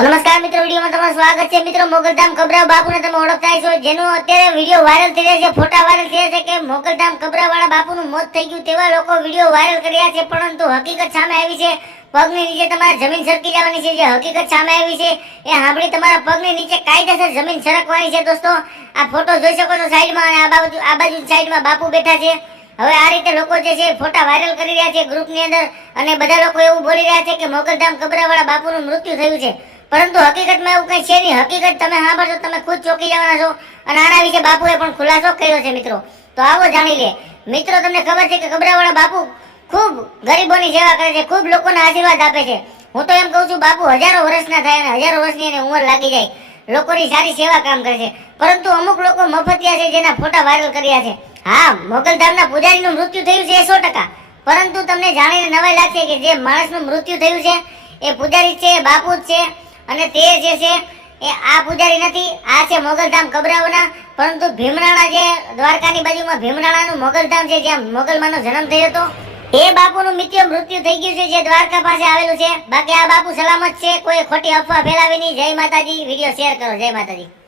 તો નમસ્કાર મિત્રો, વિડીયોમાં તમારું સ્વાગત છે. મિત્રો, મોગલધામ કબરા બાપુને તમે ઓળખતા છો જેનો અત્યારે વીડિયો વાયરલ થઈ રહ્યા છે, ફોટા વાયરલ થયા છે કે મોગલધામ કબરાવાળા બાપુનું મોત થઈ ગયું તેવા લોકો વીડિયો વાયરલ કર્યા છે. પરંતુ હકીકત સામે આવી છે. પગની નીચે તમારે જમીન સરકી જવાની છે. જે હકીકત સામે આવી છે, એ સાંભળી તમારા પગની નીચે કાયદેસર જમીન સરકવાની છે દોસ્તો. આ ફોટો જોઈ શકો છો સાઈડમાં અને આ બાજુ આ બાજુ સાઈડમાં બાપુ બેઠા છે. હવે આ રીતે લોકો જે છે, ફોટા વાયરલ કરી રહ્યા છે ગ્રુપની અંદર. અને બધા લોકો એવું બોલી રહ્યા છે કે મોગલધામ કબરાવાળા બાપુનું મૃત્યુ થયું છે. પરંતુ હકીકતમાં એવું કંઈ છે નહીં. હકીકત તમે સાંભળશો તમે ખુદ ચોકી જવાના છો અને આના વિશે બાપુએ પણ ખુલાસો કર્યો છે મિત્રો. તો આવો જાણી લે. મિત્રો, તમને ખબર છે કે કબરાવાળા બાપુ ખૂબ ગરીબોની સેવા કરે છે, ખૂબ લોકોને આશીર્વાદ આપે છે. હું તો એમ કહું છું, બાપુ, હજારો વર્ષના થાય અને હજારો વર્ષની એને ઉંમર લાગી જાય. લોકોની સારી સેવા કામ કરે છે. પરંતુ અમુક લોકો મફતિયા છે, જેના ફોટા વાયરલ કર્યા છે. હા મોગલધામના પૂજારીનું મૃત્યુ થયું છે સો ટકા. પરંતુ તમને જાણીને નવાઈ લાગશે કે જે માણસનું મૃત્યુ થયું છે, એ પૂજારી છે બાપુ જ છે. અને તે જે છે, એ આ પૂજારી નથી, આ છે મોગલધામ કબરાઓના પરંતુ ભીમરાણા જે દ્વારકાની બાજુમાં ભીમરાણાનું મોગલધામ છે, જ્યાં મોગલમાનો જન્મ થયો હતો, એ બાપુનું મિત્ય મૃત્યુ થઈ ગયું છે, જે દ્વારકા પાસે આવેલું છે. બાકી આ બાપુ સલામત છે, કોઈ ખોટી અફવા ફેલાવી નહીં જય માતાજી. વીડિયો શેર કરો. જય માતાજી.